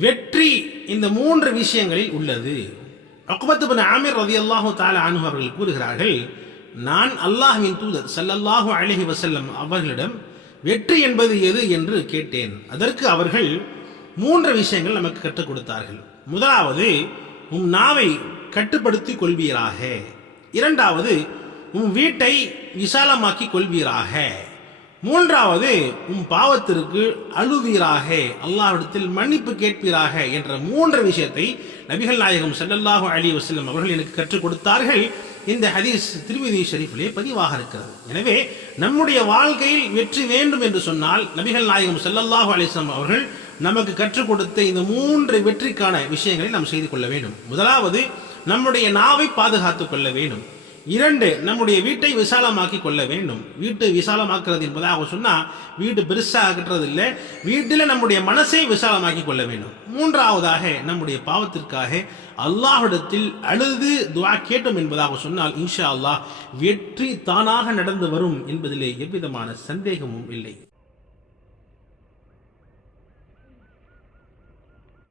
வெற்றி இந்த மூன்று விஷயங்களில் உள்ளது. அக்பத் பின் ஆமிர் ரதியல்லாஹு தஆலா அன்ஹு அவர்கள் கூறுகிறார்கள் நான் அல்லாஹ்வின் தூதர் சல்லல்லாஹு அலைஹி வசல்லம் அவர்களிடம் வெற்றி என்பது எது என்று கேட்டேன். அதற்கு அவர்கள் மூன்று விஷயங்கள் நமக்கு கற்றுக் கொடுத்தார்கள். முதலாவது உம் நாவை கட்டுப்படுத்திக் கொள்வீராக. இரண்டாவது உம் வீட்டை விசாலமாக்கி கொள்வீராக. மூன்றாவது உம் பாவத்திற்கு அழுவீராக அல்லாவிடத்தில் மன்னிப்பு கேட்பீராக என்ற மூன்று விஷயத்தை நபிகள் நாயகம் சல்லல்லாஹு அலி வசல்லம் அவர்கள் எனக்கு கற்றுக் கொடுத்தார்கள். இந்த ஹதீஸ் திருமதி ஷரீஃபிலே பதிவாக இருக்கிறது. எனவே நம்முடைய வாழ்க்கையில் வெற்றி வேண்டும் என்று சொன்னால் நபிகள் நாயகம் சல்லல்லாஹு அலிஸ்லாம் அவர்கள் நமக்கு கற்றுக் கொடுத்த இந்த மூன்று வெற்றிக்கான விஷயங்களை நாம் செய்து கொள்ள வேண்டும். முதலாவது நம்முடைய நாவை பாதுகாத்துக் கொள்ள வேண்டும். இரண்டு நம்முடைய வீட்டை விசாலமாக்கி கொள்ள வேண்டும். வீட்டை விசாலமாக்குறது என்பதாக சொன்னால் வீடு பெருசாக கட்டுறது இல்லை. வீட்டில் நம்முடைய மனசை விசாலமாக்கி கொள்ள வேண்டும். மூன்றாவதாக நம்முடைய பாவத்திற்காக அல்லாஹிடத்தில் அழுது துவா கேட்டோம் என்பதாக சொன்னால் இன்ஷா அல்லாஹ் வெற்றி தானாக நடந்து வரும் என்பதிலே எவ்விதமான சந்தேகமும் இல்லை.